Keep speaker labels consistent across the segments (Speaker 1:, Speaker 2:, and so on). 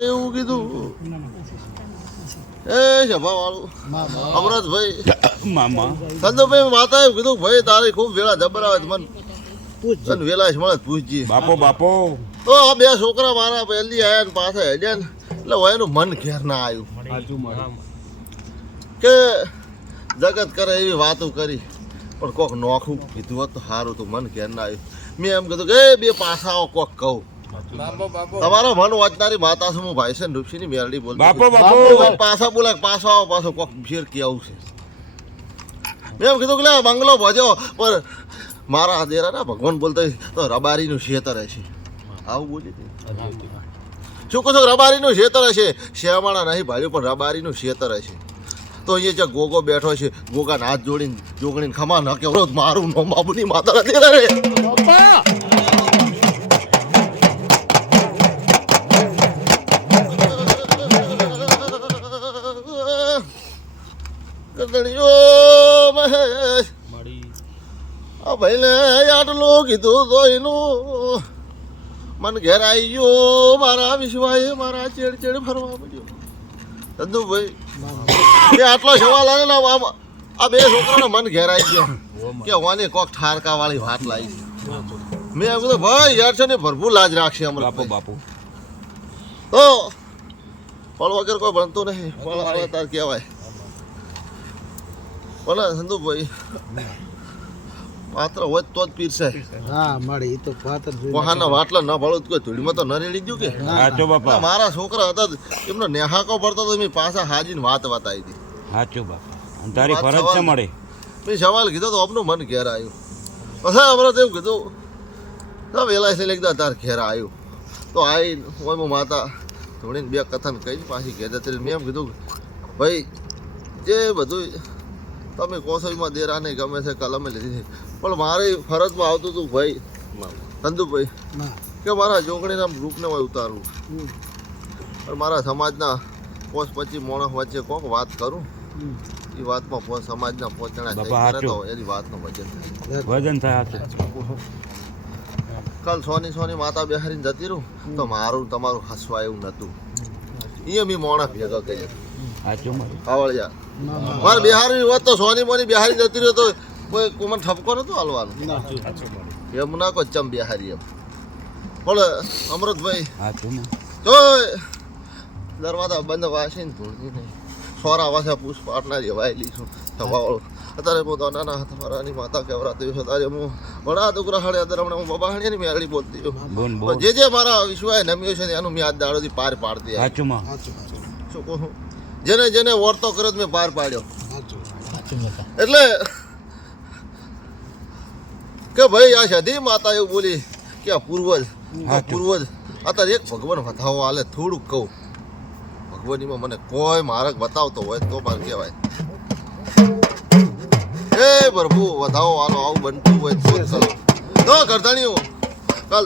Speaker 1: એવું કીધું? એ સભા વાળું અમરતભાઈ.
Speaker 2: મામા.
Speaker 1: સંતોભાઈ માતા એવું કીધું ભાઈ તારી ખૂબ વેલા જબર આવે મન તને વેલા છે મળે તો પૂછજી.
Speaker 2: બાપો બાપો.
Speaker 1: તો આ બે છોકરા મારા પહેલી આયા ને પાછા હેડ્યા ને એટલે હવે એનું મન ઘેર ના આવ્યું. કે જગત કરે એવી વાતો કરી પણ કોક નોખું કીધું હોત તો સારું તો મન ઘેર ના આવ્યું. મેં એમ કીધું કે એ બે પાસાઓ કોક કહું. તમારા મન વાંચનારી માતા છું હું ભાઈ છે ને રૂપસીની મેરડી બોલ
Speaker 2: બાપો, બાપો.
Speaker 1: પાછા બોલાય પાછો આવો પાછો કોક ફેર કે આવશે મેં એમ કીધું કે બંગલો ભજો પણ મારા દેરા ના ભગવાન બોલતા તો રબારીનું શેતર હશે. આવું બોલી શું કહો છો રબારીનું શેતર હશે? શેવાણા નહીં ભાઈ પણ રબારીનું શેતર હશે. તો અહીંયા જે ગોગો બેઠો છે ગોગાને હાથ જોડીને જોગણીને ખમા ન કે મારું નો બાબુની માતા દેરા રે ગદડીઓ મહેશ આ ભાઈને આટલું કીધું તો એનું મન ઘેર આવી ગયો મારા વિશ્વાએ મારા ચેડ ચેડ ફરવા મળ્યો ધંધુભાઈ એ આટલો સવાલ આવે ને આ બે છોકરાને મન ઘેર આવી ગયો. કે વાની કોક ઠારકા વાળી વાત લાવી મેં એમ કીધું ભાઈ યાર છે ને ભરપૂર લાજ રાખશે
Speaker 2: અમને
Speaker 1: બાપુ
Speaker 2: બાપુ.
Speaker 1: તો ફળ વગર કોઈ બનતું નહીં. ફળ આવે તાર કહેવાય. ભલે સંધુભાઈ પાત્ર હોય તો જ પીરશે
Speaker 3: હા મળે એ તો પાત્ર
Speaker 1: વહાના વાટલા ન ભળું તો કોઈ ધૂળીમાં તો ન રેડી ગયું કે?
Speaker 2: હાચો બાપા.
Speaker 1: મારા છોકરા હતા એમનો નેહાકો પડતો તો મેં પાછા હાજીને વાત બતાવી હતી
Speaker 2: હાચો બાપા. તારી ફરજ છે
Speaker 1: સવાલ.
Speaker 2: મળે
Speaker 1: મેં સવાલ કીધો તો આપનું મન ઘેર આવ્યું. પછી હમણાં તો એવું કીધું તો વેલા છે લેખતા તાર ઘેર આવ્યું. તો આવી ઓય માતા ધોળીને બે કથન કહી પાછી ઘેર જતી મેં એમ કીધું ભાઈ જે બધું તમે કહો એમાં દેરાને ગમે છે કલમે લીધી પણ મારે ફરજમાં આવતું હતું ભાઈ
Speaker 3: નંદુભાઈ
Speaker 1: કે મારા જોગણીના રૂપને હોય ઉતારવું. પણ મારા સમાજના પોસ પછી મોણસ વચ્ચે કોક વાત કરું? એ વાતમાં પોસ સમાજના પોચણા તો એની વાતનો વજન થાય.
Speaker 2: વજન થાય
Speaker 1: કાલ સોની સોની માતા બેહારીને જતી રહું તો મારું તમારું હસવા એવું નહોતું અહીંયા મેં મોણા ભેગા
Speaker 2: હાચો મળે
Speaker 1: આવળિયા
Speaker 3: ના ના.
Speaker 1: મારે બિહારી હોત તો સોની મોની બિહારી જતી રહ્યો તો કોઈ કુમન ઠપકો નતો હાલવાનું? એમ ના કોઈ ચમ બિહારી એમ. પણ અમૃતભાઈ તો દરવાજા બંધ વાસીને ધૂળતી નહીં. સોરા વાસે પૂછ પાટનારી હવાયેલી છું થવાવાળો અત્યારે હું તો નાના હતા મારાની માતા કહેવરાતી છે. અત્યારે હું વડા દુકરા હાડે અત્યારે હમણાં હું બાબા હાડીની મેળડી બોલતી છું જે જે મારા વિશ્વાય નમ્યો છે ને એનું મેં આજ દાડોથી પાર પાડતી
Speaker 3: સાચું
Speaker 1: શું કહું? છું? જેને જેને વર્તો કર્યો મેં પાર પાડ્યો. એટલે કે ભાઈ આ સધી માતા એવું બોલી કે આ પૂર્વજ આ પૂર્વજ અત્યારે એક ભગવાન વધાવો હાલે થોડુંક કહું. ભગવાનીમાં મને કોઈ માર્ગ બતાવતો હોય તો મારે કહેવાય. એ પ્રભુ વધાવો હાલો આવું બનતું હોય તો જ કરો તો કરતાણીઓ કાલ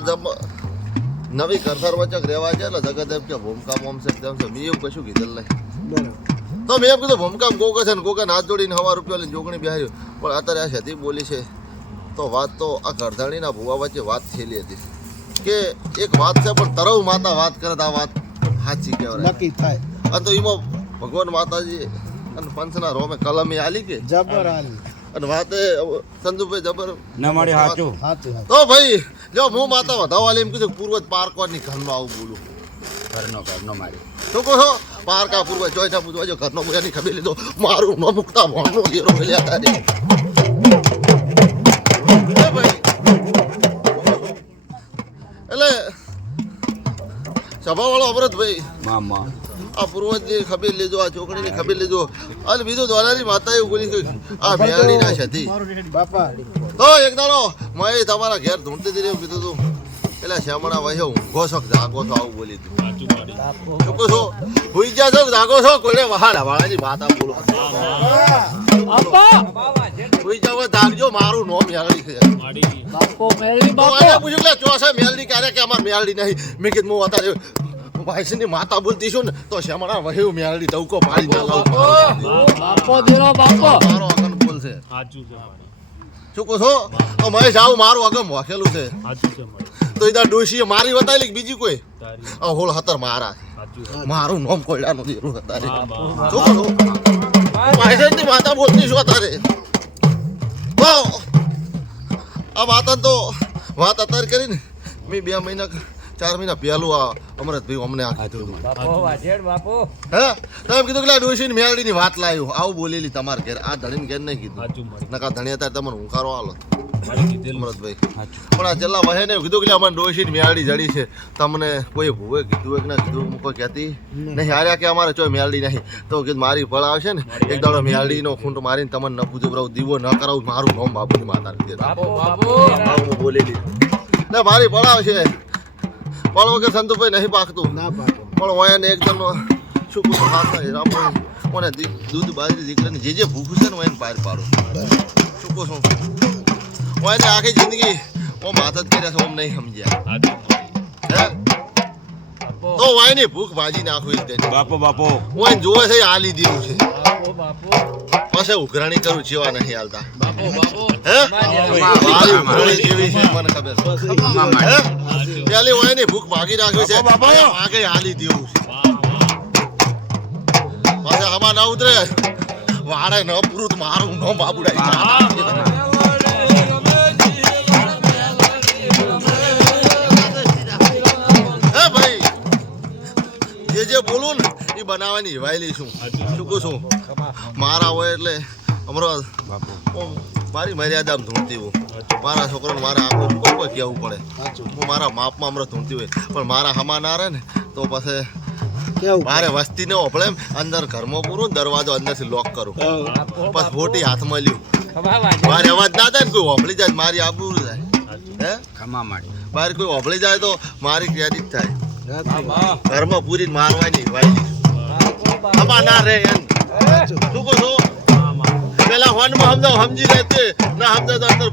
Speaker 1: નવી કરતાર વચક રહેવા છે એટલે જગત એમ કે ભૂમકા મોમ છે તેમ છે મેં એવું કશું કીધેલ નહીં. તો મેં એમ કીધું ભૂમકામ ગોગા છે ને ગોગાને હાથ જોડીને હવા રૂપિયા લઈને જોગણી બિહાર્યું પણ અત્યારે આ સતી બોલી છે તો વાત તો આ ગરધાણીના ભુવા વચ્ચે વાત થયેલી હતી. કે એક વાત છે પણ તરવ માતા વાત કરે આ વાત સાચી કહેવાય.
Speaker 3: નક્કી થાય.
Speaker 1: અને તો એમાં ભગવાન માતાજી અને પંચના રોમે કલમે આલી કે.
Speaker 3: જબર આલી.
Speaker 1: અને વાતે સંજુભાઈ જબર.
Speaker 2: ના મારી હાચો.
Speaker 3: સાચું સાચું
Speaker 1: તો ભાઈ જો હું માતા વધાવાલી એમ કીધું પૂર્વજ પાર્કવાની ઘરમાં આવું બોલું.
Speaker 2: ઘરનો ઘરનો મારી.
Speaker 1: શું કહો છો? પારકા પૂર્વ જોઈ તા પૂછવા જો ઘરનો મુજાની ખબર લીધો. મારું ન મુકતા ભણનો હીરો મળ્યા તારે. એટલે સભાવાળો અમૃતભાઈ
Speaker 2: મામા.
Speaker 1: આ પૂર્વજની ખબર લીધો આ છોકરીની ખબર લીધો. અને બીજું દ્વારાની માતા એવું બોલી આ મેળણી ના છતી
Speaker 3: બાપા.
Speaker 1: તો એક દાડો મેં તમારા ઘેર ધૂંઢતી હતી કીધું તું એટલે શ્યામણા ભાઈ ઊંઘો છો કે જાગો છો આવું બોલી તું શું છો? ભૂઈ ગયા છો જાગો છો? કોઈને વહાડા વાળાની વાત આ બોલો. ભૂઈ જાવ જાગજો મારું નોમ મેલડી છે.
Speaker 3: બાપો મેળી
Speaker 1: બાપો! પૂછ્યું કે ચોસે મેલડી? ક્યારે કે અમાર મેલડી નહીં? મેં કીધું હું અત્યારે ભાઈસની માતા બોલતી છું ને તો શ્યામણા વહ્યું મેલડી દવકો પાડી ના લાવું
Speaker 3: બાપો દેરો બાપો!
Speaker 1: મારો અગન બોલશે.
Speaker 4: સાચું છે મારે
Speaker 1: શું કહો છો? તો મહેશ આવું મારું અગમ વાખેલું છે.
Speaker 4: સાચું છે મારે
Speaker 1: તો એ ડોશીએ મારી બતાવી કે બીજી કોઈ? આ હોળ હતર મારા મારું નામ કોયડાનું દીરું તારે છોકરો પાછળથી માતા બોલતી શું તારે વાહ. આ વાત તો વાત અત્યારે કરીને મેં બે મહિના ચાર મહિના પહેલું આ અમરતભાઈ અમને આ કીધું હતું.
Speaker 2: બાપો વાજેડ બાપો.
Speaker 1: હે? તમે કીધું કે ડોશીની મેળડીની વાત લાવ્યું. આવું બોલેલી તમારે ઘેર. આ ધણીને ઘેર નહીં કીધું. નકા ધણી અત્યારે તમને હુંકારો આલો. પણ આ છેલ્લા વહે ને કીધું કે અમારે ડોશીની મેળડી જડી છે. તમને કોઈ ભૂવે કીધું એક ના કીધું કોઈ કહેતી? નહીં હાર્યા કે અમારે ચોય મેળડી નહીં. તો કીધું મારી ફળ આવશે ને એક દાડો મેળડીનો ખૂંટ મારીને તમને ન પૂજો બરાબર દીવો ન કરાવું મારું નામ બાપુની માતા
Speaker 2: બાપો બાપો.
Speaker 1: બોલેલી ના મારી ફળ આવશે. ફળ વગર સંતુભાઈ નહીં પાકતું. પણ હોય ને એકદમ શું હાથ નહીં રામ મને દૂધ બાજરી દીકરાની જે જે ભૂખ છે ને હું એને બહાર પાડું. શું કહું છું? હોય ને આખી જિંદગી ઓ માથા જ કર્યા છે ઓમ નહીં સમજ્યા હે તો વાય ને ભૂખ ભાજી નાખું એક દે
Speaker 2: બાપો બાપો
Speaker 1: ઓય જોવે છે આ હાલી દીધું છે
Speaker 3: બાપો બાપો
Speaker 1: પછી ઉઘરાણી કરું જેવા નહીં હાલતા
Speaker 3: બાપો બાપો
Speaker 1: હે ઉઘરાણી જેવી છે મને ખબર હે પેલી હોય ને ભૂખ ભાગી નાખ્યું છે
Speaker 2: બાપો.
Speaker 1: આગે હાલી દેવું છે પાછા હમા ના ઉતરે વાળે ન પૂરું તો મારું ન બાબુડા બનાવવાની વાયલી છું. શું કહું છું. મારા હોય એટલે હમણાં મારી મર્યાદામાં ધૂણતી હું મારા છોકરાને મારા આખું ખૂબ કોઈ કહેવું પડે. હું મારા માપમાં હમણાં ધૂણતી હોય. પણ મારા હમા ના રહે ને તો પછી મારે વસ્તી ને ઓપડે અંદર ઘરમાં પૂરું દરવાજો અંદરથી લોક કરું. પછી ફોટી હાથમાં લ્યું. મારે અવાજ ના થાય ને કોઈ ઓપળી જાય મારી આબરૂ જાય. હે?
Speaker 2: ખમા માડી
Speaker 1: બહાર કોઈ ઓપળી જાય તો મારી ક્રેડિટ થાય. ઘરમાં પૂરી મારવાની વાયલી હમા ના રહે એમ શું કહો છો? પેલા હોનમાં સમજી રહેતે ના સમજાવ અંદર